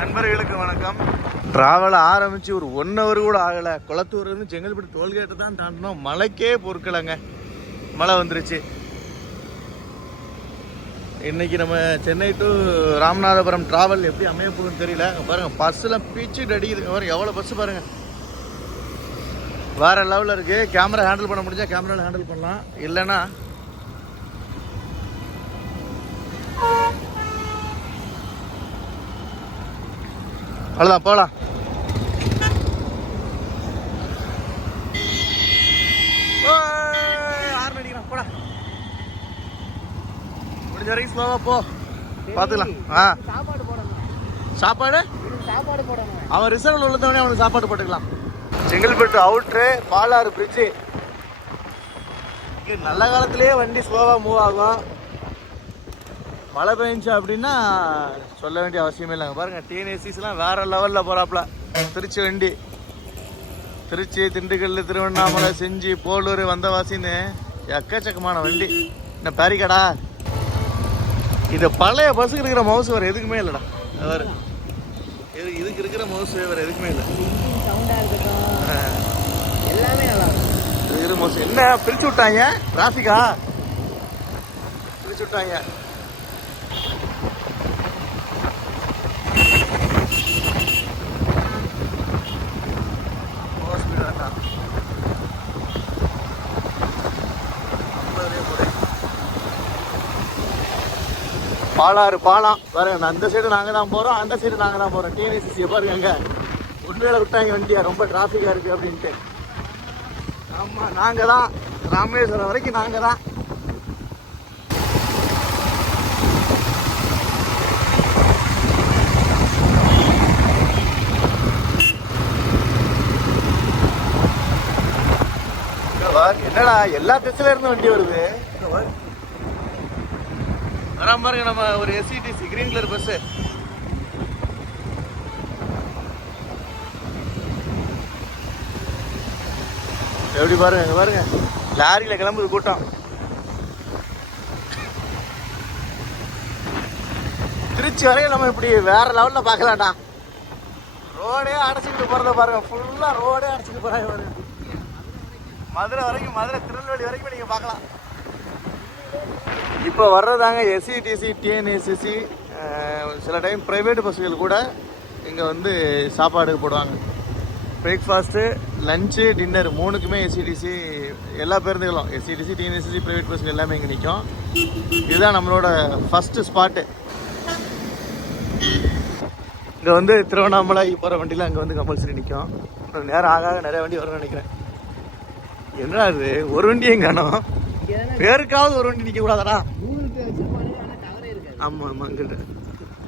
நண்பர்களுக்கு வணக்கம். டிராவல் ஆரம்பிச்சு ஒரு ஒன் ஹவர் கூட ஆகலை. குளத்தூர் இருந்து செங்கல்பட்டு டோல்கேட்டு தான் தாண்டினோம். மலைக்கே பொறுக்கலைங்க. மழை வந்துருச்சு. இன்னைக்கு நம்ம சென்னை டு ராமநாதபுரம் டிராவல் எப்படி அமைய போகுதுன்னு தெரியல. அங்க பாருங்க பஸ்ஸில் பீச்சு அடிக்குது. பாருங்கள் எவ்வளோ பஸ் பாருங்க. வேற லெவலில் இருக்கு. கேமரா ஹேண்டில் பண்ண முடிஞ்சா கேமராவில் ஹேண்டில் பண்ணலாம். இல்லைன்னா அவ்வளோதான் போகலாம் முடிஞ்ச வரைக்கும் ஸ்லோவா போ. பார்த்துக்கலாம் ஆ. சாப்பாடு போடணும். சாப்பாடு? சாப்பாடு போடணும். அவன் ரிசர்வில் உள்ளதவனே அவனுக்கு சாப்பாடு போட்டுக்கலாம். செங்கல்பட்டு அவுட்ரு பாலாறு பிரிட்ஜு நல்ல காலத்திலேயே வண்டி ஸ்லோவாக மூவ் ஆகும். மழை பெஞ்சு அப்படின்னா சொல்ல வேண்டிய அவசியமே இல்லைங்க. பாருங்க டிஎன்ஏசிஸ்லாம் வேற லெவலில் போகிறாப்புல திருச்சி வண்டி. திருச்சி திண்டுக்கல் திருவண்ணாமலை செஞ்சி போலூர் வந்தவாசின்னு எக்கச்சக்கமான வண்டி. என்ன பேரிக்கடா? இது பழைய பஸ்ஸுக்கு இருக்கிற மவுஸ் வேறு எதுக்குமே இல்லைடா. வேறு இது இதுக்கு இருக்கிற மவுஸ் வேறு எதுக்குமே இல்லை. எல்லாமே நல்லா இருக்கும் இது இருக்கிற மவுஸ் என்ன? பிரிச்சு விட்டாங்க? டிராஃபிக்கா பிரிச்சு விட்டாங்க Over speed வேண்டாம். ஐம்பதுலயே போடு. பாலாறு பாலம். பாருங்க அந்த சைடு நாங்கள் தான் போகிறோம் அந்த சைடு நாங்கள் தான் போகிறோம் டிஎன்எஸ்சி பாருங்க. அங்க உண்மையில விட்டாங்க வண்டியா? ரொம்ப டிராஃபிக்காக இருக்குது அப்படின்ட்டு. ஆமாம் நாங்கள் தான். ராமேஸ்வரம் வரைக்கும் நாங்கள் தான். என்னடா எல்லா திசையில இருந்து வண்டி வருது. வராம பாருங்க நம்ம ஒரு எஸ்இடிசி கிரீன் கலர் பஸ் எப்படி பாருங்க இங்க பாருங்க. லாரியில கிளம்புது கூட்டம். திருச்சி வரையும் நம்ம இப்படி வேற லெவல்ல பார்க்கலாம்டா. ரோடே அடைச்சிக்கிட்டு போறத பாருங்க ஃபுல்லா ரோடே அடைச்சிட்டு போறாங்க பாருங்க. மதுரை வரைக்கும் மதுரை திருநெல்வேலி வரைக்கும் நீங்க பார்க்கலாம். இப்போ வர்றதாங்க எஸ்சிடிசி டிஎன்ஏசிசி சில டைம் ப்ரைவேட் பஸ்ஸுகள் கூட இங்கே வந்து சாப்பாடு போடுவாங்க. பிரேக்ஃபாஸ்ட்டு லஞ்சு டின்னர் மூணுக்குமே எஸ்சிடிசி எல்லா பேருந்துகளும். எஸ்சிடிசி டிஎன்எஸ்சி ப்ரைவேட் பஸ்ஸுகள் எல்லாமே இங்கே நிற்கும் இதுதான் நம்மளோட ஃபஸ்ட்டு ஸ்பாட்டு இங்கே வந்து திருவண்ணாமலை போகிற வண்டியில் அங்கே வந்து கம்பல்சரி நிற்கும் நேரம் ஆக ஆக நிறைய வண்டி வரும்னு நினைக்கிறேன். என்ன இது? ஒரு வண்டியும் காணும் பேருக்காவது ஒரு வண்டி நிற்க கூடாதடா ஆமாம் ஆமாம் அங்கிட்ட.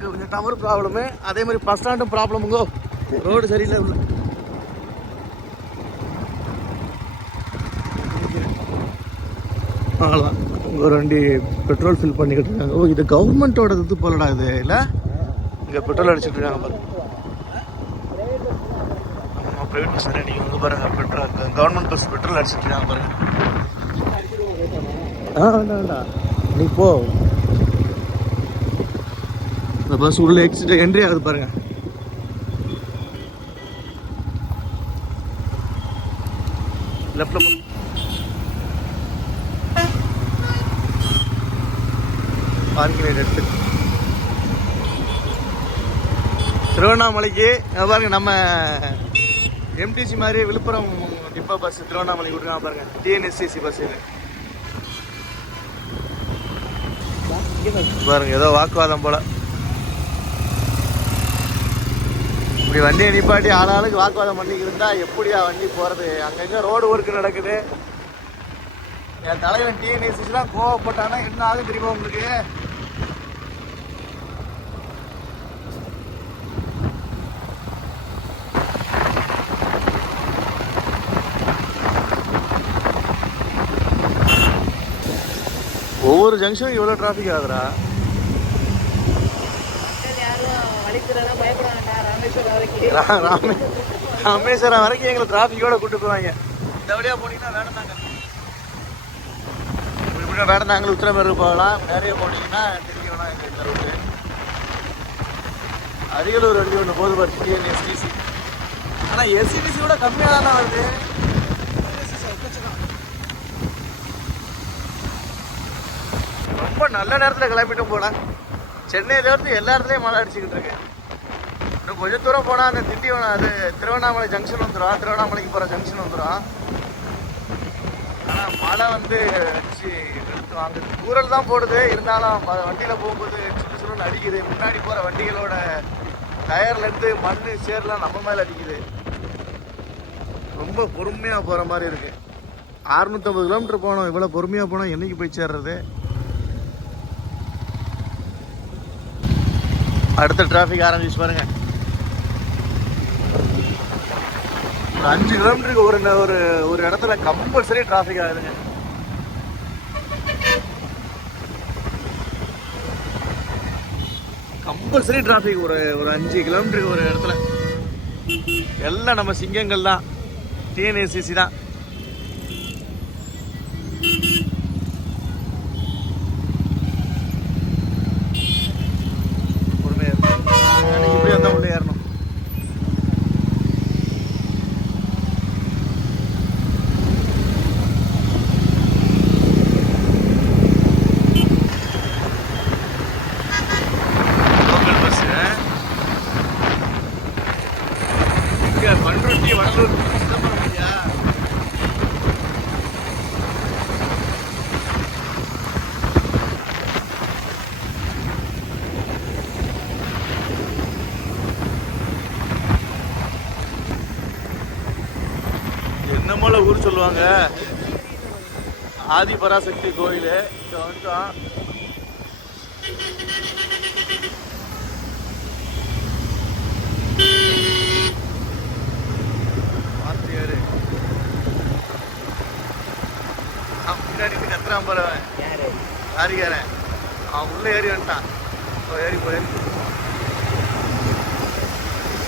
கொஞ்சம் டவர் ப்ராப்ளமு அதே மாதிரி பஸ் ஸ்டாண்டும் ப்ராப்ளமுங்கோ ரோடு சரியில்லை. உள்ள அவ்வளோதான் ஒரு வண்டி பெட்ரோல் ஃபில் பண்ணிக்கிட்டு இருக்காங்க. ஓ இது கவர்மெண்ட்டோட இது போலடா இது இல்லை? இங்கே பெட்ரோல் அடிச்சிட்டு இருக்காங்க பாரு. ஆமாம் ப்ரைவேட் பஸ் நீங்கள் வந்து பாருங்க பெட்ரோல் கவர்மெண்ட் பஸ் பெட்ரோல் அடிச்சிட்டு இருக்காங்க பாருங்க. ஆ வேண்டாம் வேண்டாம் நீ போ. இந்த பஸ் உள்ள எக்ஸிட் என்ட்ரி ஆகுது பாருங்க. லெஃப்ட்ல பார்க்கிங் எடுத்து. திருவண்ணாமலைக்கு பாருங்க நம்ம எம்டிசி மாதிரி விழுப்புரம் டிப்போ பஸ் திருவண்ணாமலைக்கு விட்டுருக்காங்க பாருங்க. டிஎன்எஸ்சிசி பஸ் இது. பாருங்க ஏதோ வாக்குவாதம் போல. இப்படி வண்டியை நிப்பாட்டி ஆளாளுக்கு வாக்குவாதம் பண்ணிக்கிட்டு இருந்தா எப்படியா வண்டி போறது? அங்கங்க ரோடு ஒர்க் நடக்குது? என் தலைவன் டிஎன்எஸ்சிலாம் கோவப்பட்டானா என்ன ஆகும் தெரியுமா உங்களுக்கு? ஒரு ஜங்ஷனுக்கு இவ்வளோ டிராஃபிக் ஆகுதுரா யாரும் ராமேஸ்வரம் வரைக்கும் வரைக்கும் எங்களை டிராஃபிக்கோட கூட்டு போவாங்க இந்த வழியாக போனீங்கன்னா வேடந்தாங்க இப்படி வேடந்தாங்கல் உத்தரமேருக்கு போகலாம். நிறைய போனீங்கன்னா திண்டிவனம் இந்த ரூட்டு அரியலூர் வண்டி ஒன்று போது பாரு டிஎன் எஸ்டிசி ஆனால் எஸ்டிசி கூட கம்மியாக தானே வருது ரொம்ப நல்ல நேரத்தில் கிளம்பிட்டும் போல. சென்னையிலேருந்து எல்லா இடத்துலையும் மழை அடிச்சுக்கிட்டு இருக்கு. இன்னும் கொஞ்சம் தூரம் போனால் அந்த திண்டிவனம் அது திருவண்ணாமலை ஜங்ஷன் வந்துடும் திருவண்ணாமலைக்கு போகிற ஜங்ஷன் வந்துடும் ஆனால் மழை வந்து அடிச்சு எடுத்து வாங்குது. தூரல் தான் போடுது. இருந்தாலும் வண்டியில் போகும்போது சுடு சுடுன்னு அடிக்குது. முன்னாடி போகிற வண்டிகளோட டயர்லேருந்து மண் சேர்லாம் நம்ம மேலே அடிக்குது. ரொம்ப பொறுமையாக போகிற மாதிரி இருக்குது அறுநூத்தம்பது கிலோமீட்டர் போனோம். இவ்வளோ பொறுமையாக போனோம் என்றைக்கு போய் சேர்றது? அடுத்த டிராஃபிக் ஆரம்பிச்சு பாருங்க. ஒரு அஞ்சு கிலோமீட்டருக்கு ஒரு ஒரு ஒரு இடத்துல கம்பல்சரி டிராஃபிக் ஆகுதுங்க. கம்பல்சரி டிராஃபிக் ஒரு ஒரு அஞ்சு கிலோமீட்டருக்கு ஒரு இடத்துல. எல்லாம் நம்ம சிங்கங்கள் தான். டிஎன்ஏசிசி தான் பொறுமையா இருக்கு. அன்னைக்கு இப்படி வந்தா உள்ள ஏறணும் லோக்கல் பஸ் இங்க பண்ருட்டி வடலூர் சிதம்பரம் இல்லையா? என்னமோல ஊர் சொல்லுவாங்க. ஆதி பராசக்தி கோயில். இங்க வந்துட்டோம். அவன் முன்னாடி கத்துறான் பாரு அவன். யாரு? லாரிக்காரன் அவன் உள்ள ஏறி வந்துட்டான். ஏறி போய்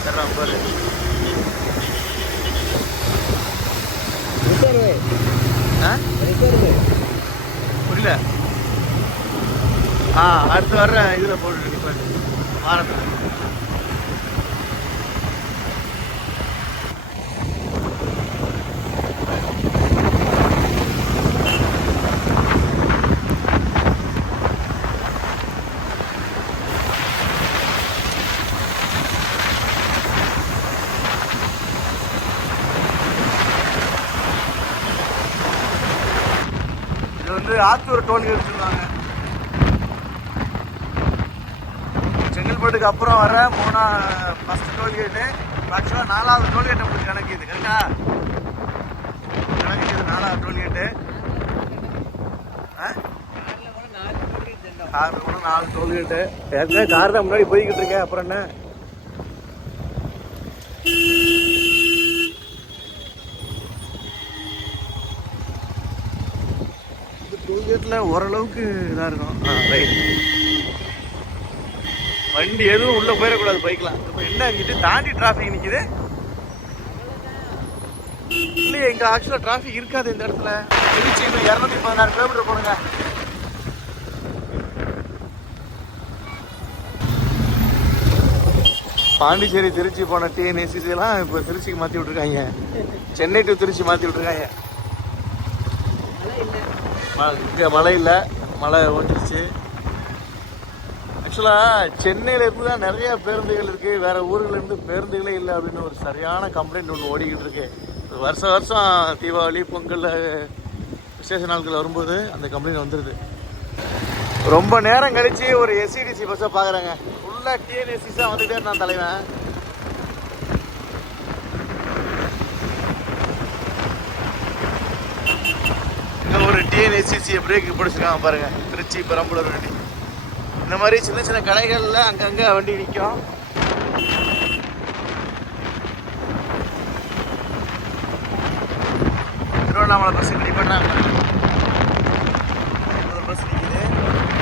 ஏறான் பாரு புரியல. ஆ அடுத்து வர்ற இதில் போட்டு வாரத்தில். வந்து ஆத்தூர் டோல்கேட் சொல்லுவாங்க செங்கல்பட்டுக்கு அப்புறம் வர மூணா ஃபர்ஸ்ட் டோல்கேட்டு ஆக்சுவலாக நாலாவது டோல்கேட் நம்மளுக்கு கணக்கு இது கரெக்டா கணக்கு இது நாலாவது டோல்கேட்டு காரில் கூட நாலு டோல்கேட்டு ஏற்கனவே கார் தான் முன்னாடி போய்கிட்டு இருக்கேன் அப்புறம் என்ன இந்த டோல்கேட்டில் ஓரளவுக்கு இதாக இருக்கும். ஆ ரைட் வண்டி எதுவும் உள்ளே போயிடக்கூடாது பைக்கெலாம் இப்போ என்ன இங்கிட்டு தாண்டி டிராஃபிக் நிற்கிது இல்லையே இங்கே ஆக்சுவலாக டிராஃபிக் இருக்காது இந்த இடத்துல. திருச்சி இன்னும் இரநூத்தி பதினாறு கிலோமீட்டர் போடுங்க பாண்டிச்சேரி திருச்சி போன டிஎன்ஏசிசி எல்லாம் இப்போ திருச்சிக்கு மாற்றி விட்ருக்காங்க சென்னை டு திருச்சி மாற்றி விட்ருக்காங்க இங்கே மழை இல்லை மழை ஓட்டிடுச்சு ஆக்சுவலாக சென்னையில் இருந்து தான் நிறைய பேருந்துகள் இருக்குது வேறு ஊர்கள்ல பேருந்துகளே இல்லை அப்படின்னு ஒரு சரியான கம்ப்ளைண்ட் ஒன்று ஓடிக்கிட்டு இருக்கு. வருஷம் வருஷம் தீபாவளி பொங்கல் விசேஷ நாட்கள் வரும்போது அந்த கம்ப்ளைண்ட் வந்துடுது ரொம்ப நேரம் கழித்து ஒரு எஸ்சிடிசி பஸ்ஸை பார்க்குறேங்க ஃபுல்லாக டிஎன்எஸ்சிஸாக வந்துகிட்டே வந்துட்டே நான் தலைவன். ஒரு டிஎன்எஸ்சிசியை பிரேக் பிடிச்சிருக்காங்க பாருங்க. திருச்சி பெரம்பலூர் வண்டி. இந்த மாதிரி சின்ன சின்ன கடைகளில் அங்கங்கே வண்டி நிற்கும் திருவண்ணாமலை பஸ் இப்படி பண்ணாங்க பஸ் நிற்குது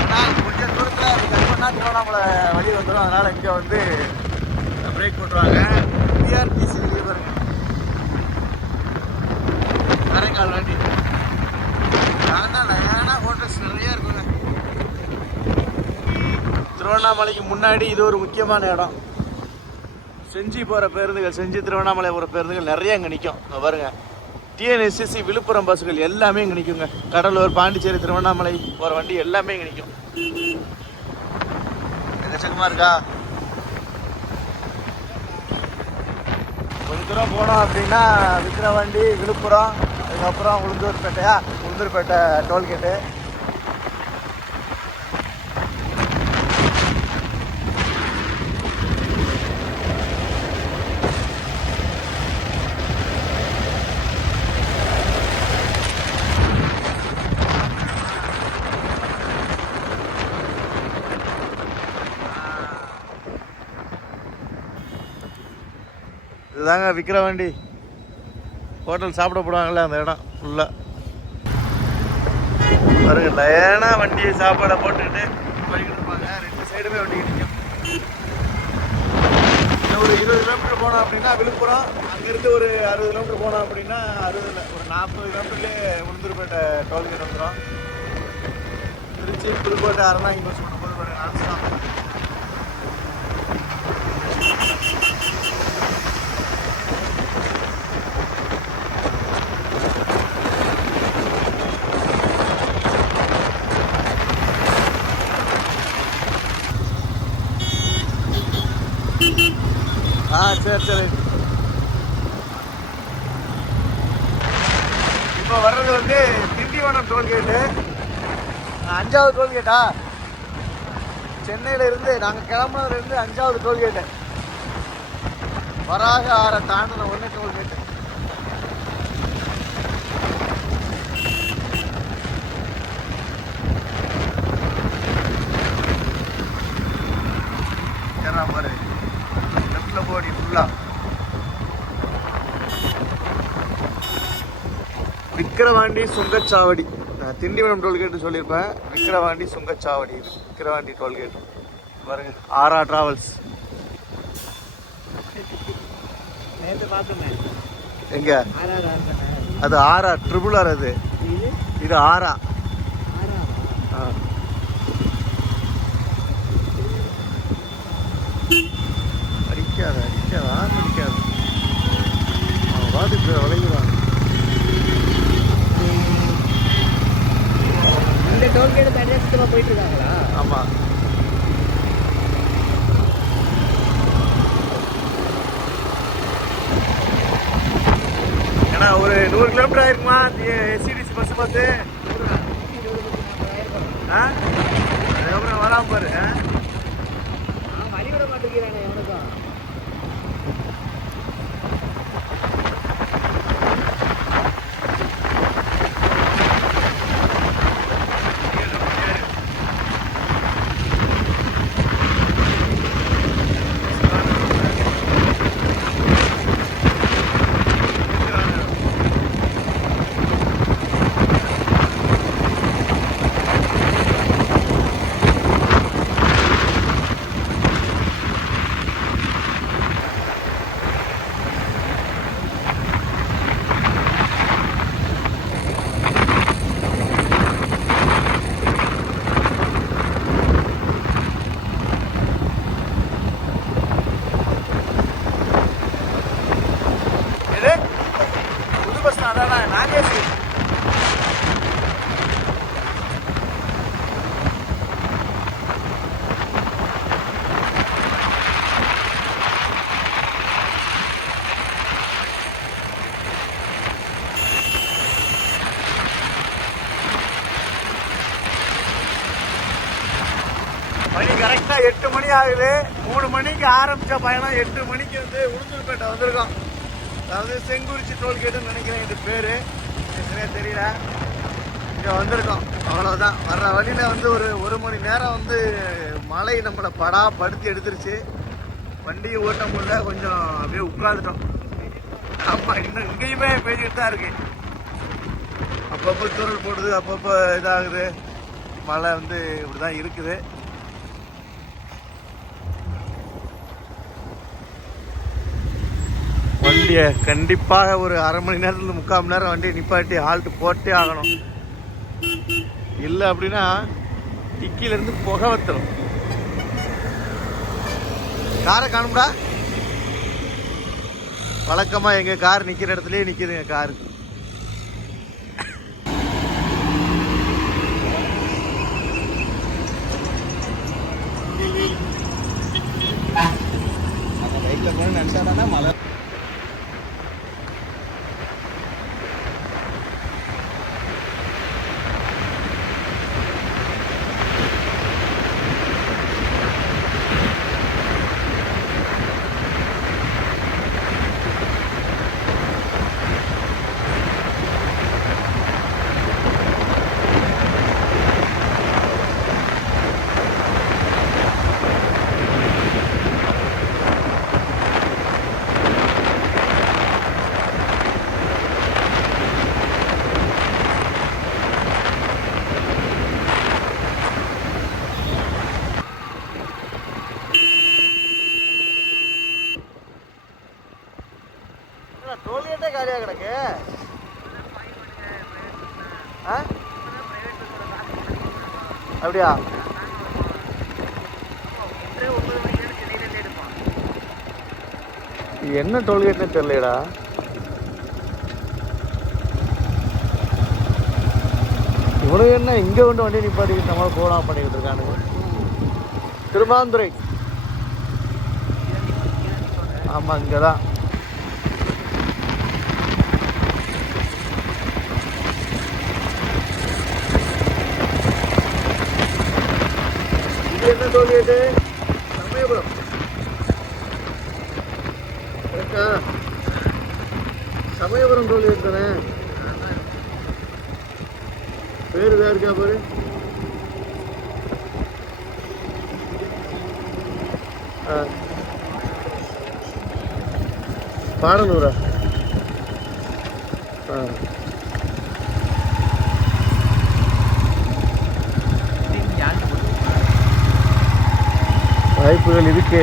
ஆனால் கொஞ்சம் தூரத்தில் கண்டிப்பாக திருவண்ணாமலை வழி வந்துடும் அதனால் இங்கே வந்து பிரேக் போட்டுருவாங்க. பிஆர்டிசி வெளியே பாருங்க காரைக்கால் வண்டி நான் தான் நயான ஹோட்டல்ஸ் நிறைய இருக்குங்க திருவண்ணாமலைக்கு முன்னாடி இது ஒரு முக்கியமான இடம். செஞ்சி போகிற பேருந்துகள் செஞ்சி திருவண்ணாமலை போகிற பேருந்துகள் நிறைய இங்கே நிற்கும் இங்க பாருங்க. டிஎன்எஸ்எஸ்சி விழுப்புரம் பஸ்ஸுகள் எல்லாமே இங்கே நிற்குங்க கடலூர் பாண்டிச்சேரி திருவண்ணாமலை போகிற வண்டி எல்லாமே இங்கே நிற்கும் எக்கச்சக்கமாக இருக்கா? கொஞ்ச தூரம் போனோம் அப்படின்னா விக்கிரவாண்டி விழுப்புரம் அதுக்கப்புறம் உளுந்தூர்பேட்டையா? உளுந்தூர்பேட்டை டோல்கேட்டு. இதுதாங்க விக்கிரவாண்டி ஹோட்டல் சாப்பிட போடுவாங்கள்ல அந்த இடம் ஃபுல்லாக பாருங்க லயனாக வண்டியை சாப்பாடை போட்டுக்கிட்டு போய்கிட்டு இருப்பாங்க. ரெண்டு சைடுமே வண்டி நிற்கும் ஒரு இருபது கிலோமீட்டர் போனோம் அப்படின்னா விழுப்புரம். அங்கேருந்து ஒரு அறுபது கிலோமீட்டர் போனோம் அப்படின்னா அறுபது ஒரு நாற்பது கிலோமீட்டர்லேயே உளுந்தூர்பேட்டை டோல்கேட் வந்துடும் திருச்சி புதுக்கோட்டை அரணாங்கி பஸ் பண்ணும்போது ஒரு நான் ஸ்டாப் இப்போ வர்றது வந்து திண்டிவனம் டோல்கேட்டு அஞ்சாவது டோல்கேட்டா சென்னையில இருந்து நாங்கள் கிளம்புனதுல இருந்து அஞ்சாவது டோல்கேட்டு வராக ஆற தாண்டின ஒன்று டோல்கேட்டு ஏறா பாரு லெஃப்டில் போடி ஃபுல்லாக விக்கிரவாண்டி சுங்கச்சாவடி. நான் திண்டிவனம் டோல்கேட் சொல்லியிருப்பேன். விக்கிரவாண்டி சுங்கச்சாவடி இது விக்கிரவாண்டி டோல்கேட் பாருங்க ஆரா டிராவல்ஸ். எங்க? அது ஆரா ட்ரிபிள் ஆர் அது. இது? ஆரா. அடிக்காத அடிக்காத ஆறு அடிக்காத. அவன் வாதிப்பு விளைகிறான். இந்த டோல்கேட் தனியாக சுத்தமாக போயிட்டு இருக்காங்களா ஆமாம் ஏன்னா ஒரு நூறு கிலோமீட்டர் ஆயிருக்குமா? எஸ்சிடிசி பஸ் பார்த்து? ஆ? அதுக்கப்புறம் வராம பாரு ஆ? அவன் வழி விட மாட்டேங்கிறானே எவனுக்கும் எது புது பஸ் தான் அதான் நானே மணி கரெக்டா எட்டு மணி ஆகுது. மூணு மணிக்கு ஆரம்பிச்ச பயணம் எட்டு மணிக்கு வந்து உளுந்தூர்பேட்டை வந்திருக்கோம். அதாவது செங்குறிச்சி டோல்கேட்டுன்னு நினைக்கிறேன் இது பேரு. சரியா தெரியல. இங்க வந்திருக்கோம். அவ்வளவுதான். வர்ற வழியில வந்து ஒரு ஒரு மணி நேரம் வந்து மழை நம்மளை படா படுத்தி எடுத்துருச்சு. வண்டியை ஓட்ட முடியல. கொஞ்சம் அப்படியே உட்காந்துட்டோம் ஆமா இன்னும் இங்கேயுமே பேசிக்கிட்டு தான் இருக்கு. அப்பப்போ தூரல் போடுது அப்பப்போ இதாகுது. மழை வந்து இப்படி தான் இருக்குது. வண்டியை கண்டிப்பாக ஒரு அரை மணி நேரத்துல முக்கால் மணி நேரம் வண்டியை நிப்பாட்டி ஹால்ட் போட்டே ஆகணும். இல்லை அப்படின்னா டிக்கிலேருந்து புகை வத்துரும் காரை காணும்டா. வழக்கமாக எங்கள் கார் நிற்கிற இடத்துலையே நிற்கிதுங்க காரு. அந்த மழை டோல்கேட்டே காலியாக கிடக்கு ஆ அப்படியா? என்ன டோல்கேட்னு தெரியலடா இவனுக்கு என்ன இங்க கொண்டு வண்டி நிப்பாட்டி நம்ம போலாம் பண்ணிக்கிட்டு இருக்கானுங்க திருமாந்துரை ஆமா இங்கதான். இது என்ன டோல்கேட்டு சமயபுரம் கரெக்டா? சமயபுரம் டோல்கேட் தானே பேர் வேறு இருக்கா பாரு. ஆ. பாடலூரா ஆ. வாய்ப்புகள் இருக்கு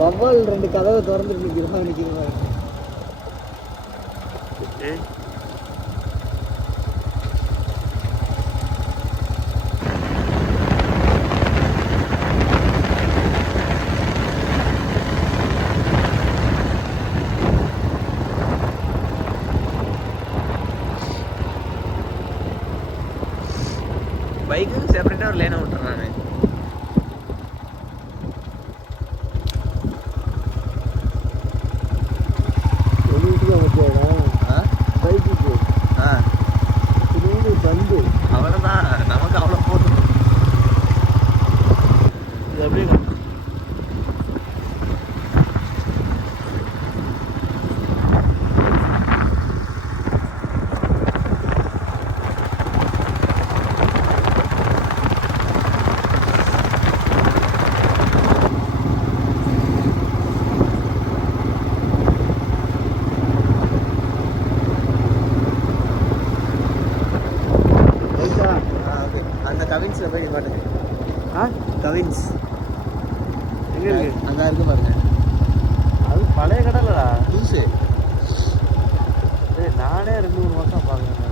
வவ்வால் ரெண்டு கதவை திறந்துட்டு நிற்கிறோம் நிற்கிறோம் செப்பரேட்டாக ஒரு லேனை விட்டுறேன் நான் ஆ பைக்குக்கு ஆ பந்து அவ்வளோதான் நமக்கு அவ்வளோ போதும் இது அப்படியே ஆ ஓகே அந்த கவின்ஸில் போய் மாட்டுங்க ஆ கவின்ஸ் எங்க இருக்கு அங்கே இருக்கு பாருங்க அது பழைய கடலடா லூசு டேய் நானே ரெண்டு மூணு மாசம் பார்க்கறேன்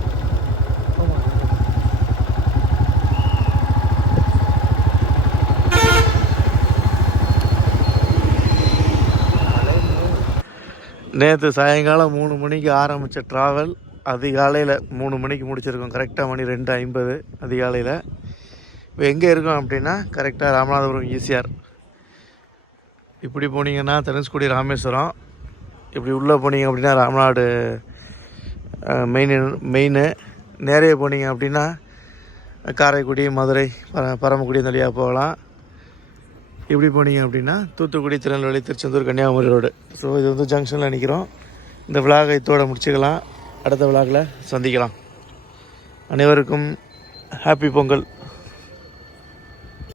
நேற்று சாயங்காலம் மூணு மணிக்கு ஆரம்பித்த ட்ராவல் அதிகாலையில் மூணு மணிக்கு முடிச்சிருக்கோம். கரெக்டாக மணி ரெண்டு ஐம்பது அதிகாலையில். இப்போ எங்கே இருக்கோம் அப்படின்னா கரெக்டாக ராமநாதபுரம் ஈசிஆர். இப்படி போனீங்கன்னா தனுஷ்குடி ராமேஸ்வரம். இப்படி உள்ளே போனீங்க அப்படின்னா ராமநாடு மெயின் மெயின் நேரே போனீங்க அப்படின்னா காரைக்குடி மதுரை பர பரமக்குடி இந்த வழியாக போகலாம் எப்படி போனீங்க அப்படின்னா? தூத்துக்குடி திருநெல்வேலி திருச்செந்தூர் கன்னியாகுமரி ரோடு ஸோ இது வந்து ஜங்ஷனில் நிற்கிறோம் இந்த விலாகை இதோட முடிச்சுக்கலாம். அடுத்த விலாகில் சந்திக்கலாம். அனைவருக்கும் ஹாப்பி பொங்கல்.